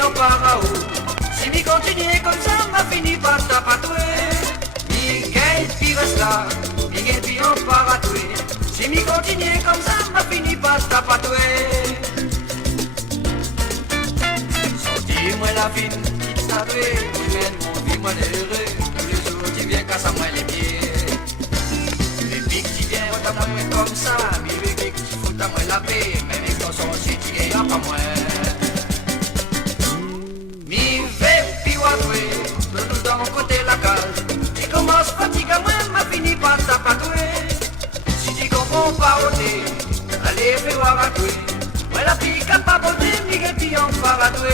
en parao. Si mi continue comme ça, m'a fini par tapatouer. Miguel Piresta, Miguel Pion paratoué. Si mi continue comme ça, m'a fini par tapatouer. Sortis-moi la vie, qui t'avait, mène mon vie, moi l'heureux. Tous les jours, tu viens casser moi les pieds. Les pics qui viennent, on t'a moi comme ça. Mais les pics qui foutent à moi la paix. Même les garçons, si tu viens, pas moi. Tout dans mon côté la case. Tu commences fatigué, moi m'a fini par tapatouer. Si tu comprends pas ôter, allez fais voir à toi. Moi la fille capable de migrer puis on va jouer.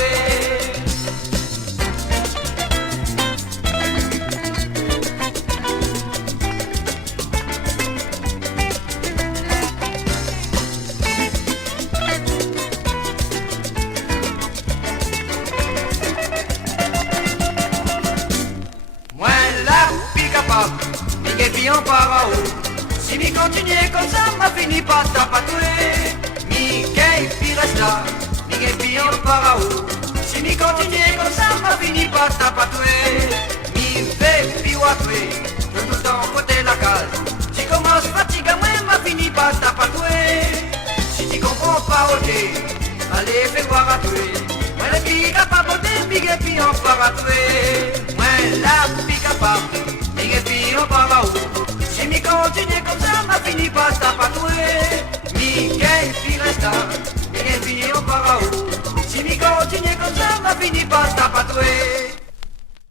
En parao. Si mi continue comme ça, m'a fini par tapatouer. Miguel Piresta, Miguel Pion parao. Si mi continue comme ça, m'a fini par tapatouer. Mi fait piouatouer, tout le temps côté la case. Si commence fatigué, moi m'a fini par tapatouer. Si tu comprends pas ok, allez fais voir à toi. Moi la fille capable de Miguel Pion paratouer. Moi la fille capable, Miguel Pion parao. Si mi continue comme ça, m'a fini par tapatouer. Miguel Piresta, Miguel Pion parao. Si mi continue comme ça, m'a fini par tapatouer.